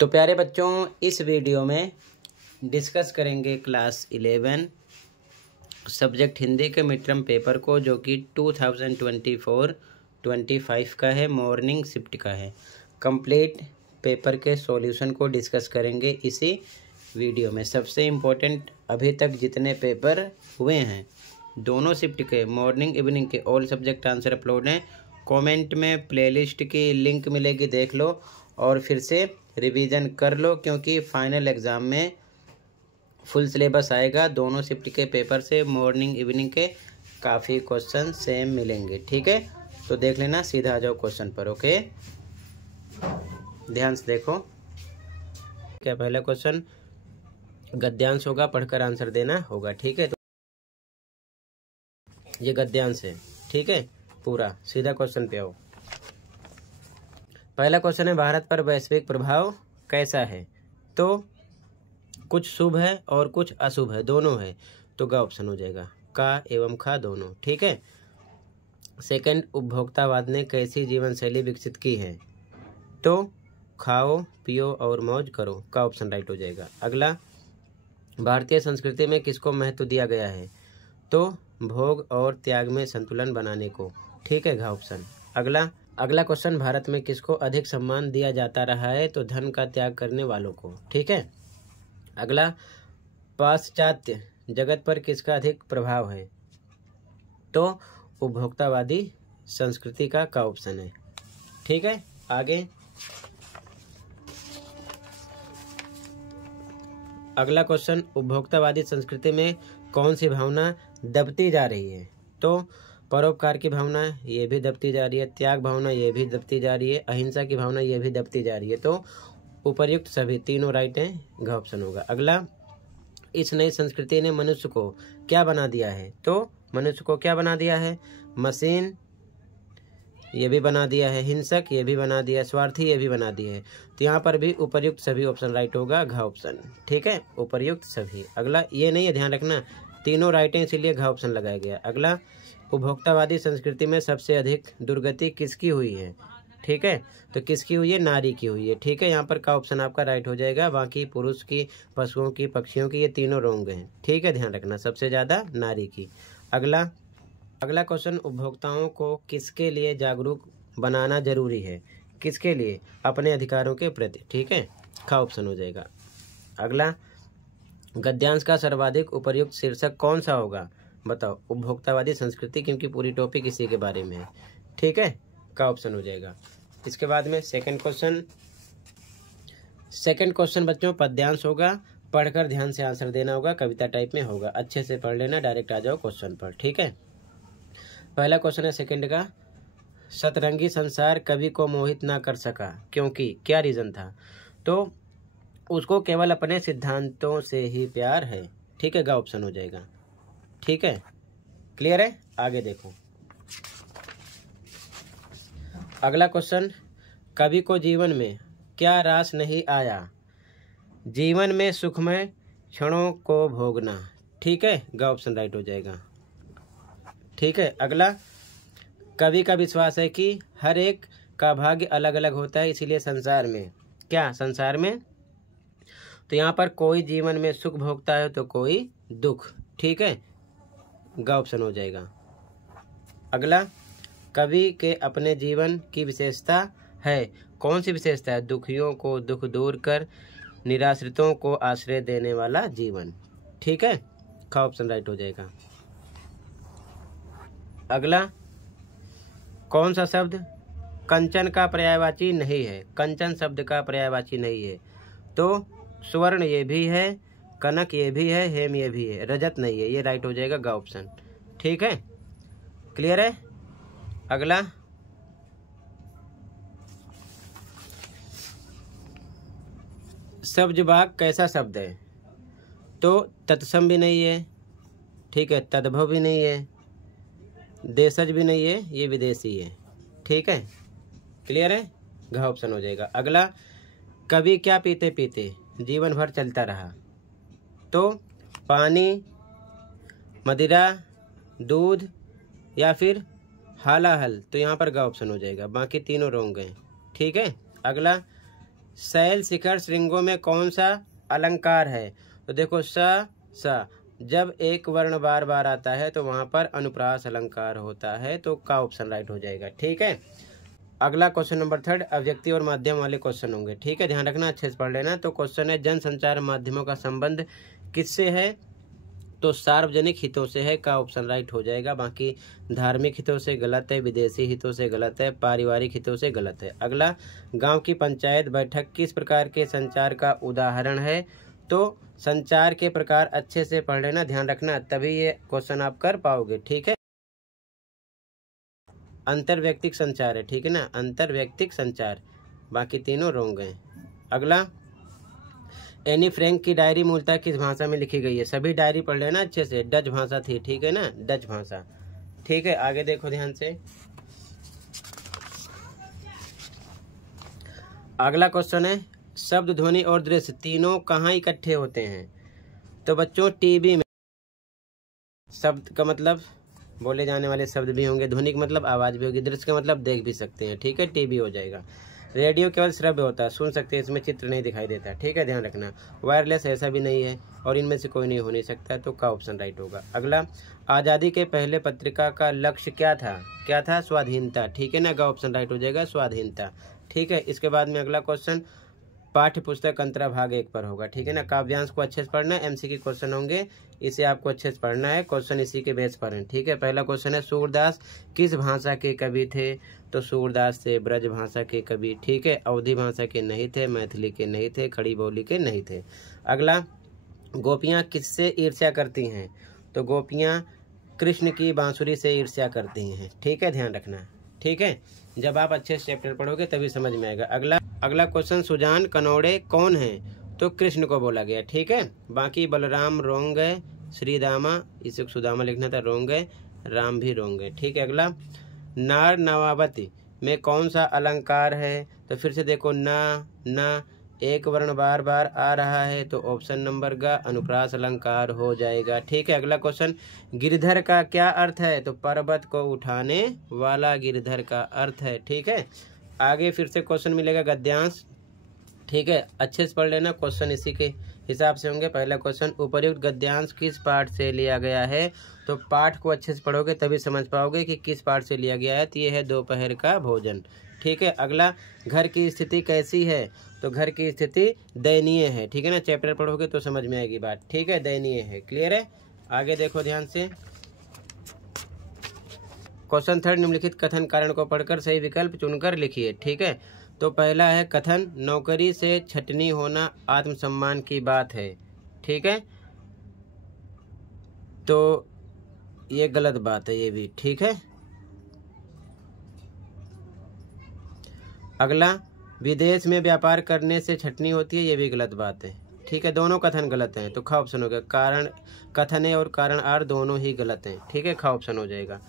तो प्यारे बच्चों, इस वीडियो में डिस्कस करेंगे क्लास 11 सब्जेक्ट हिंदी के मिड टर्म पेपर को, जो कि 2024-25 का है, मॉर्निंग शिफ्ट का है। कंप्लीट पेपर के सॉल्यूशन को डिस्कस करेंगे इसी वीडियो में। सबसे इम्पोर्टेंट अभी तक जितने पेपर हुए हैं दोनों शिफ्ट के, मॉर्निंग इवनिंग के, ऑल सब्जेक्ट आंसर अपलोड हैं। कमेंट में प्लेलिस्ट की लिंक मिलेगी, देख लो और फिर से रिवीजन कर लो, क्योंकि फाइनल एग्ज़ाम में फुल सिलेबस आएगा। दोनों शिफ्ट के पेपर से मॉर्निंग इवनिंग के काफ़ी क्वेश्चन सेम मिलेंगे, ठीक है। तो देख लेना, सीधा आ जाओ क्वेश्चन पर। ओके, ध्यान से देखो। क्या पहला क्वेश्चन गद्यांश होगा, पढ़कर आंसर देना होगा, ठीक है। तो ये गद्यांश है, ठीक है, पूरा सीधा क्वेश्चन पे आओ। पहला क्वेश्चन है, भारत पर वैश्विक प्रभाव कैसा है? तो कुछ शुभ है और कुछ अशुभ है, दोनों है, तो ग ऑप्शन हो जाएगा, का एवं खा दोनों, ठीक है। सेकंड, उपभोक्तावाद ने कैसी जीवन शैली विकसित की है? तो खाओ पियो और मौज करो, का ऑप्शन राइट हो जाएगा। अगला, भारतीय संस्कृति में किसको महत्व दिया गया है? तो भोग और त्याग में संतुलन बनाने को, ठीक है, घा ऑप्शन। अगला क्वेश्चन, भारत में किसको अधिक सम्मान दिया जाता रहा है? तो धन का त्याग करने वालों को, ठीक है। अगला, पाश्चात्य जगत पर किसका अधिक प्रभाव है? तो उपभोक्तावादी संस्कृति का ऑप्शन है, ठीक है। आगे अगला क्वेश्चन, उपभोक्तावादी संस्कृति में कौन सी भावना दबती जा रही है? तो परोपकार की भावना, ये भी दबती जा रही है, त्याग भावना, ये भी दबती जा रही है, अहिंसा की भावना, ये भी दबती जा रही है। तो उपर्युक्त सभी तीनों राइट हैं, घ ऑप्शन होगा। अगला, इस नई संस्कृति ने मनुष्य को क्या बना दिया है? तो मनुष्य को क्या बना दिया है? मशीन, ये भी बना दिया है, हिंसक, ये भी बना दिया है, स्वार्थी, ये भी बना दिया है। तो यहाँ पर भी उपर्युक्त सभी ऑप्शन राइट होगा, घ ऑप्शन, ठीक है, उपर्युक्त सभी। अगला, ये नहीं है, ध्यान रखना, तीनों राइट हैं, इसीलिए घ ऑप्शन लगाया गया। अगला, उपभोक्तावादी संस्कृति में सबसे अधिक दुर्गति किसकी हुई है? ठीक है, तो किसकी हुई है? नारी की हुई है, ठीक है। यहाँ पर का ऑप्शन आपका राइट हो जाएगा। बाकी पुरुष की, पशुओं की, पक्षियों की, ये तीनों रॉन्ग हैं, ठीक है, ध्यान रखना, सबसे ज्यादा नारी की। अगला क्वेश्चन, उपभोक्ताओं को किसके लिए जागरूक बनाना जरूरी है? किसके लिए? अपने अधिकारों के प्रति, ठीक है, का ऑप्शन हो जाएगा। अगला, गद्यांश का सर्वाधिक उपयुक्त शीर्षक कौन सा होगा? बताओ, उपभोक्तावादी संस्कृति, क्योंकि पूरी टॉपिक इसी के बारे में है, ठीक है, का ऑप्शन हो जाएगा। इसके बाद में सेकंड क्वेश्चन बच्चों पद्यांश होगा, पढ़कर ध्यान से आंसर देना होगा, कविता टाइप में होगा, अच्छे से पढ़ लेना, डायरेक्ट आ जाओ क्वेश्चन पर, ठीक है। पहला क्वेश्चन है सेकंड का, सतरंगी संसार कवि को मोहित ना कर सका, क्योंकि क्या रीजन था? तो उसको केवल अपने सिद्धांतों से ही प्यार है, ठीक है, गा ऑप्शन हो जाएगा, ठीक है, क्लियर है। आगे देखो, अगला क्वेश्चन, कवि को जीवन में क्या रास नहीं आया? जीवन में सुखमय क्षणों को भोगना, ठीक है, गा ऑप्शन राइट हो जाएगा, ठीक है। अगला, कवि का विश्वास है कि हर एक का भाग्य अलग अलग होता है, इसीलिए संसार में तो यहाँ पर कोई जीवन में सुख भोगता है तो कोई दुख, ठीक है, गा ऑप्शन हो जाएगा। अगला, कवि के अपने जीवन की विशेषता है, कौन सी विशेषता है? दुखियों को दुख दूर कर निराश्रितों को आश्रय देने वाला जीवन, ठीक है, का ऑप्शन राइट हो जाएगा। अगला, कौन सा शब्द कंचन का पर्यायवाची नहीं है? कंचन शब्द का पर्यायवाची नहीं है, तो स्वर्ण ये भी है, कनक ये भी है, हेम ये भी है, रजत नहीं है, ये राइट हो जाएगा, गा ऑप्शन, ठीक है, क्लियर है। अगला, सब्जबाग कैसा शब्द है? तो तत्सम भी नहीं है, ठीक है, तद्भव भी नहीं है, देशज भी नहीं है, ये विदेशी है, ठीक है, क्लियर है, घ ऑप्शन हो जाएगा। अगला, कभी क्या पीते पीते जीवन भर चलता रहा? तो पानी, मदिरा, दूध या फिर हालाहल, तो यहाँ पर ग ऑप्शन हो जाएगा, बाकी तीनों रॉन्ग हैं, ठीक है। अगला, शैल शिखर श्रृंगों में कौन सा अलंकार है? तो देखो स जब एक वर्ण बार बार आता है तो वहां पर अनुप्रास अलंकार होता है, तो का ऑप्शन राइट हो जाएगा। ठीक है, अगला क्वेश्चन नंबर 3 अव्यक्ति और माध्यम वाले क्वेश्चन होंगे। ठीक है, ध्यान रखना, अच्छे से पढ़ लेना। तो क्वेश्चन है जन संचार माध्यमों का संबंध किससे है? तो सार्वजनिक हितों से है, का ऑप्शन राइट हो जाएगा। बाकी धार्मिक हितों से गलत है, विदेशी हितों से गलत है, पारिवारिक हितों से गलत है। अगला, गांव की पंचायत बैठक किस प्रकार के संचार का उदाहरण है? तो संचार के प्रकार अच्छे से पढ़ लेना, ध्यान रखना, तभी ये क्वेश्चन आप कर पाओगे। ठीक है, अंतरव्यक्तिक संचार है। ठीक है ना, अंतरव्यक्तिक संचार, बाकी तीनों रोंग हैं। अगला, एनी फ्रैंक की डायरी मूलतः किस भाषा में लिखी गई है? सभी डायरी पढ़ लेना अच्छे से, डच भाषा थी। ठीक है ना, डच भाषा। ठीक है, आगे देखो ध्यान से। अगला क्वेश्चन है शब्द, ध्वनि और दृश्य तीनों कहाँ इकट्ठे होते हैं? तो बच्चों टीवी में। शब्द का मतलब बोले जाने वाले शब्द भी होंगे, ध्वनि का मतलब आवाज भी होगी, दृश्य का मतलब देख भी सकते हैं। ठीक है, टीवी हो जाएगा। रेडियो केवल श्रव्य होता है, सुन सकते हैं, इसमें चित्र नहीं दिखाई देता। ठीक है, ध्यान रखना। वायरलेस ऐसा भी नहीं है, और इनमें से कोई नहीं हो नहीं सकता, तो का ऑप्शन राइट होगा। अगला, आजादी के पहले पत्रिका का लक्ष्य क्या था? क्या था? स्वाधीनता। ठीक है ना, का ऑप्शन राइट हो जाएगा, स्वाधीनता। ठीक है, इसके बाद में अगला क्वेश्चन पाठ्य पुस्तक अंतरा भाग 1 पर होगा। ठीक है ना, काव्यांश को अच्छे से पढ़ना है, एमसीक्यू क्वेश्चन होंगे, इसे आपको अच्छे से पढ़ना है, क्वेश्चन इसी के बेस पर है। ठीक है, पहला क्वेश्चन है सूरदास किस भाषा के कवि थे? तो सूरदास से ब्रज भाषा के कवि। ठीक है, अवधी भाषा के नहीं थे, मैथिली के नहीं थे, खड़ी बोली के नहीं थे। अगला, गोपियां किससे ईर्ष्या करती हैं? तो गोपियां कृष्ण की बांसुरी से ईर्ष्या करती हैं। ठीक है, ध्यान रखना। ठीक है, जब आप अच्छे से चैप्टर पढ़ोगे तभी समझ में आएगा। अगला क्वेश्चन, सुजान कनौड़े कौन है? तो कृष्ण को बोला गया। ठीक है, बाकी बलराम रोंग है, श्रीदामा, इसे सुदामा लिखना था, रोंग है, राम भी रोंग है। ठीक है, अगला, नार नवावती में कौन सा अलंकार है? तो फिर से देखो, ना एक वर्ण बार बार आ रहा है, तो ऑप्शन नंबर का अनुप्रास अलंकार हो जाएगा। ठीक है, अगला क्वेश्चन, गिरधर का क्या अर्थ है? तो पर्वत को उठाने वाला गिरधर का अर्थ है। ठीक है, आगे फिर से क्वेश्चन मिलेगा गद्यांश। ठीक है, अच्छे से पढ़ लेना, क्वेश्चन इसी के हिसाब से होंगे। पहला क्वेश्चन, उपर्युक्त गद्यांश किस पाठ से लिया गया है? तो पाठ को अच्छे से पढ़ोगे तभी समझ पाओगे कि किस पाठ से लिया गया है। तो ये है दोपहर का भोजन। ठीक है, अगला, घर की स्थिति कैसी है? तो घर की स्थिति दयनीय है। ठीक है ना, चैप्टर पढ़ोगे तो समझ में आएगी बात। ठीक है, दयनीय है। क्लियर है, आगे देखो ध्यान से। क्वेश्चन 3, निम्नलिखित कथन कारण को पढ़कर सही विकल्प चुनकर लिखिए। ठीक है, तो पहला है कथन, नौकरी से छटनी होना आत्मसम्मान की बात है। ठीक है, तो ये गलत बात है, ये भी। ठीक है, अगला, विदेश में व्यापार करने से छटनी होती है, ये भी गलत बात है। ठीक है, दोनों कथन गलत हैं, तो खा ऑप्शन हो गया। कारण कथन है और कारण आर दोनों ही गलत हैं। ठीक है, खा ऑप्शन हो जाएगा।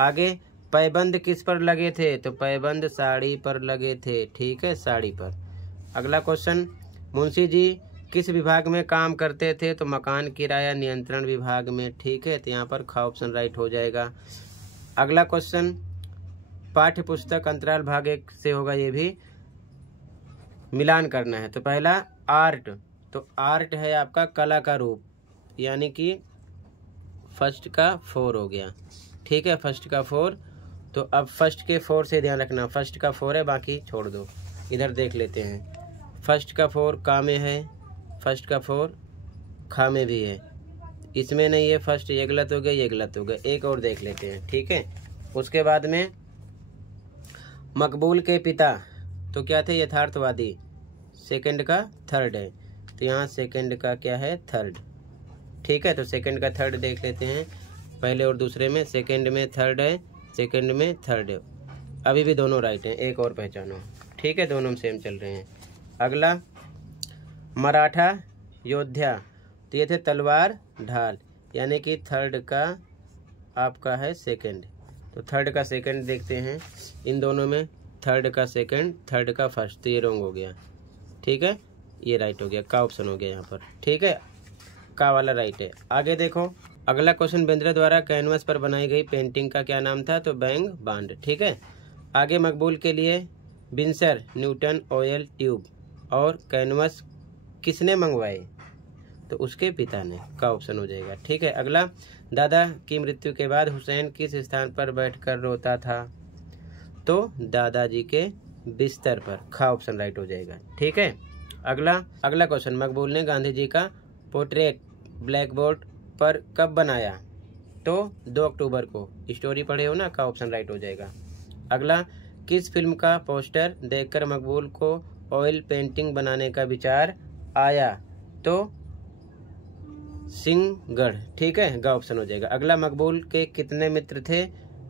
आगे, पैबंद किस पर लगे थे? तो पैबंद साड़ी पर लगे थे। ठीक है, साड़ी पर। अगला क्वेश्चन, मुंशी जी किस विभाग में काम करते थे? तो मकान किराया नियंत्रण विभाग में। ठीक है, तो यहाँ पर खा ऑप्शन राइट हो जाएगा। अगला क्वेश्चन, पाठ्य पुस्तक अंतराल भाग 1 से होगा, ये भी मिलान करना है। तो पहला आर्ट, तो आर्ट है आपका कला का रूप, यानी कि फर्स्ट का 4 हो गया। ठीक है, फर्स्ट का 4, तो अब फर्स्ट के 4 से ध्यान रखना, फर्स्ट का 4 है, बाकी छोड़ दो। इधर देख लेते हैं, फर्स्ट का 4 का में है, फर्स्ट का 4 खा में भी है, इसमें नहीं है फर्स्ट, ये गलत हो गया, ये गलत हो गया। एक और देख लेते हैं। ठीक है, उसके बाद में मकबूल के पिता तो क्या थे? यथार्थवादी। सेकंड का 3rd है, तो यहाँ सेकंड का क्या है? 3rd। ठीक है, तो सेकंड का 3rd देख लेते हैं। पहले और दूसरे में सेकंड में 3rd है, सेकंड में 3rd है। अभी भी दोनों राइट हैं, एक और पहचानो। ठीक है, दोनों में सेम चल रहे हैं। अगला, मराठा योद्धा, तो ये थे तलवार ढाल, यानी कि 3rd का आपका है सेकंड, तो 3rd का सेकंड देखते हैं। इन दोनों में 3rd का सेकंड, 3rd का फर्स्ट, तो ये रॉन्ग हो गया। ठीक है, ये राइट हो गया, का ऑप्शन हो गया यहाँ पर। ठीक है, का वाला राइट है। आगे देखो, अगला क्वेश्चन, बेंद्रे द्वारा कैनवस पर बनाई गई पेंटिंग का क्या नाम था? तो बैंग बांड। ठीक है, आगे मकबूल के लिए बिन्सर न्यूटन ऑयल ट्यूब, और कैनवस किसने मंगवाए? तो उसके पिता ने, का ऑप्शन हो जाएगा। ठीक है। अगला, दादा की मृत्यु के बाद हुसैन किस स्थान पर बैठकर रोता था? तो दादाजी के बिस्तर पर, खा ऑप्शन राइट हो जाएगा। ठीक है। अगला क्वेश्चन, मकबूल ने गांधी जी का पोर्ट्रेट ब्लैक बोर्ड पर कब बनाया? तो 2 अक्टूबर को। स्टोरी पढ़े हो ना, का ऑप्शन राइट हो जाएगा। अगला, किस फिल्म का पोस्टर देखकर मकबूल को ऑयल पेंटिंग बनाने का विचार आया? तो सिंहगढ़। ठीक है, गा ऑप्शन हो जाएगा। अगला, मकबूल के कितने मित्र थे?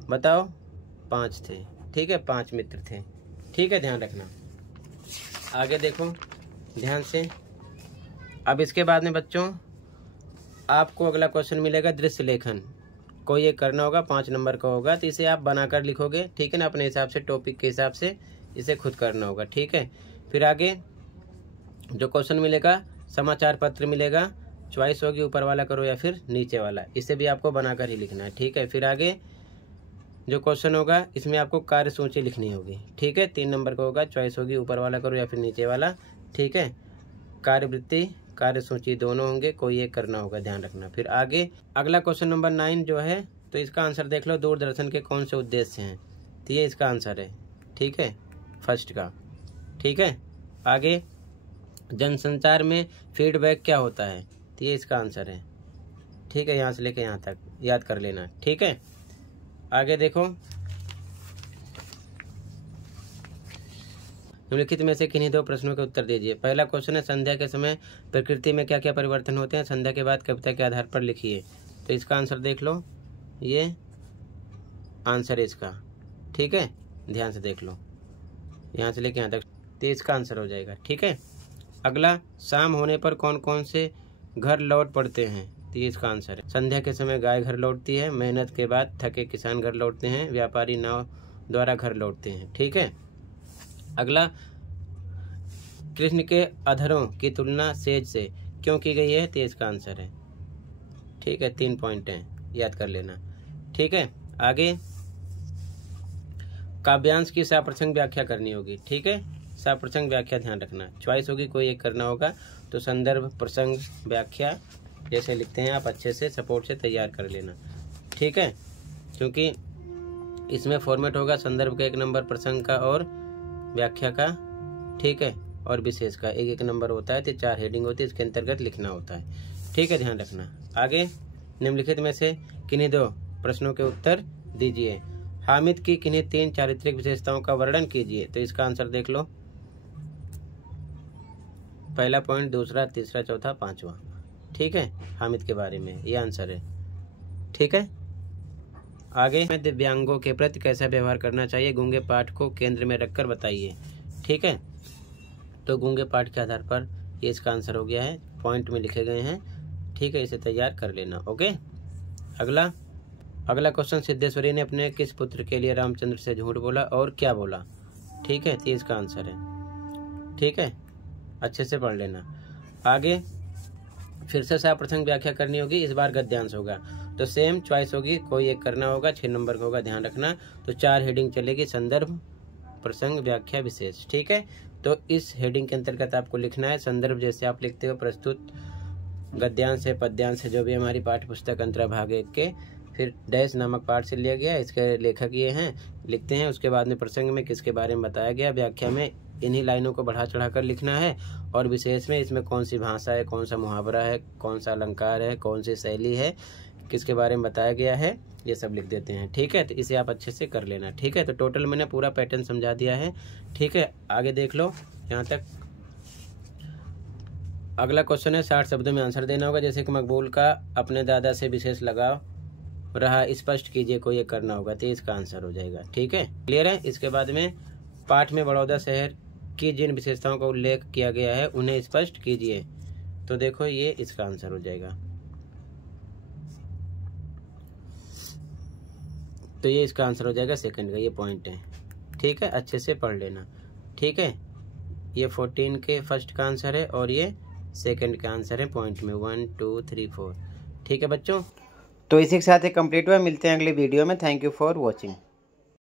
बताओ। 5 थे। ठीक है, 5 मित्र थे। ठीक है, ध्यान रखना। आगे देखो ध्यान से। अब इसके बाद में बच्चों आपको अगला क्वेश्चन मिलेगा दृश्य लेखन। कोई एक करना होगा, 5 नंबर का होगा, तो इसे आप बनाकर लिखोगे। ठीक है ना, अपने हिसाब से, टॉपिक के हिसाब से इसे खुद करना होगा। ठीक है। फिर आगे जो क्वेश्चन मिलेगा, समाचार पत्र मिलेगा, चॉइस होगी ऊपर वाला करो या फिर नीचे वाला, इसे भी आपको बनाकर ही लिखना है। ठीक है। फिर आगे जो क्वेश्चन होगा इसमें आपको कार्य सूची लिखनी होगी। ठीक है, 3 नंबर का होगा, चॉइस होगी ऊपर वाला करो या फिर नीचे वाला। ठीक है। कार्यवृत्ति, कार्य सूची दोनों होंगे, कोई एक करना होगा, ध्यान रखना। फिर आगे अगला क्वेश्चन नंबर 9 जो है, तो इसका आंसर देख लो, दूरदर्शन के कौन से उद्देश्य हैं? तो ये इसका आंसर है। ठीक है, फर्स्ट का। ठीक है। आगे जनसंचार में फीडबैक क्या होता है? तो ये इसका आंसर है। ठीक है, यहाँ से लेके यहाँ तक याद कर लेना। ठीक है। आगे देखो, निम्नलिखित में से किन्हीं 2 प्रश्नों के उत्तर दीजिए। पहला क्वेश्चन है, संध्या के समय प्रकृति में क्या क्या परिवर्तन होते हैं? संध्या के बाद कविता के आधार पर लिखिए। तो इसका आंसर देख लो, ये आंसर है इसका। ठीक है, ध्यान से देख लो, यहाँ से लेके यहाँ तक, तो इसका आंसर हो जाएगा। ठीक है। अगला, शाम होने पर कौन कौन से घर लौट पड़ते हैं? तो ये इसका आंसर है। संध्या के समय गाय घर लौटती है, मेहनत के बाद थके किसान घर लौटते हैं, व्यापारी नाव द्वारा घर लौटते हैं। ठीक है। अगला, कृष्ण के अधरों की तुलना सेज से क्यों की गई है? तो इसका आंसर है। ठीक है, 3 पॉइंट हैं, याद कर लेना। ठीक है। आगे काव्यांश की सप्रसंग व्याख्या करनी होगी। ठीक है, सप्रसंग व्याख्या ध्यान रखना, चॉइस होगी, कोई एक करना होगा। तो संदर्भ, प्रसंग, व्याख्या जैसे लिखते हैं आप अच्छे से सपोर्ट से तैयार कर लेना। ठीक है, क्योंकि इसमें फॉर्मेट होगा संदर्भ का 1 नंबर, प्रसंग का और व्याख्या का। ठीक है, और विशेष का 1-1 नंबर होता है, तो 4 हेडिंग होती है, इसके अंतर्गत लिखना होता है। ठीक है, ध्यान रखना। आगे निम्नलिखित में से किन्हीं 2 प्रश्नों के उत्तर दीजिए। हामिद की किन्हीं 3 चारित्रिक विशेषताओं का वर्णन कीजिए। तो इसका आंसर देख लो, पहला पॉइंट, दूसरा, तीसरा, चौथा, 5वां। ठीक है, हामिद के बारे में ये आंसर है। ठीक है। आगे में दिव्यांगों के प्रति कैसा व्यवहार करना चाहिए, गूंगे पाठ को केंद्र में रखकर बताइए। ठीक है, तो गूंगे पाठ के आधार पर ये इसका आंसर हो गया है, पॉइंट में लिखे गए हैं। ठीक है, इसे तैयार कर लेना। ओके। अगला क्वेश्चन, सिद्धेश्वरी ने अपने किस पुत्र के लिए रामचंद्र से झूठ बोला और क्या बोला? ठीक है, तो इसका आंसर है। ठीक है, अच्छे से पढ़ लेना। आगे फिर से सप्रसंग व्याख्या करनी होगी, इस बार गद्यांश होगा, तो सेम चॉइस होगी, कोई एक करना होगा, 6 नंबर का होगा, ध्यान रखना। तो 4 हेडिंग चलेगी, संदर्भ, प्रसंग, व्याख्या, विशेष। ठीक है, तो इस हेडिंग के अंतर्गत आपको लिखना है संदर्भ, जैसे आप लिखते हो प्रस्तुत, गद्यांश है, पद्यांश है, जो भी हमारी पाठ्य पुस्तक अंतर्भाग 1 के, फिर डैश नामक पाठ से लिया गया, इसके लेखक ये हैं, लिखते हैं। उसके बाद में प्रसंग में किसके बारे में बताया गया, व्याख्या में इन्हीं लाइनों को बढ़ा चढ़ाकर लिखना है, और विशेष में इसमें कौन सी भाषा है, कौन सा मुहावरा है, कौन सा अलंकार है, कौन सी शैली है, किसके बारे में बताया गया है, ये सब लिख देते हैं। ठीक है, तो इसे आप अच्छे से कर लेना। ठीक है, तो टोटल मैंने पूरा पैटर्न समझा दिया है। ठीक है, आगे देख लो यहाँ तक। अगला क्वेश्चन है, 60 शब्दों में आंसर देना होगा। जैसे कि मकबूल का अपने दादा से विशेष लगाव रहा, स्पष्ट कीजिए, कोई ये करना होगा, तो इसका आंसर हो जाएगा। ठीक है, क्लियर है। इसके बाद में पाठ में बड़ौदा शहर की जिन विशेषताओं का उल्लेख किया गया है उन्हें स्पष्ट कीजिए। तो देखो ये इसका आंसर हो जाएगा। तो ये इसका आंसर हो जाएगा, सेकंड का ये पॉइंट है। ठीक है, अच्छे से पढ़ लेना। ठीक है, ये 14 के फर्स्ट का आंसर है और ये सेकंड का आंसर है, पॉइंट में 1 2 3 4। ठीक है बच्चों, तो इसी के साथ ये कंप्लीट हुआ। मिलते हैं अगली वीडियो में। Thank you for watching.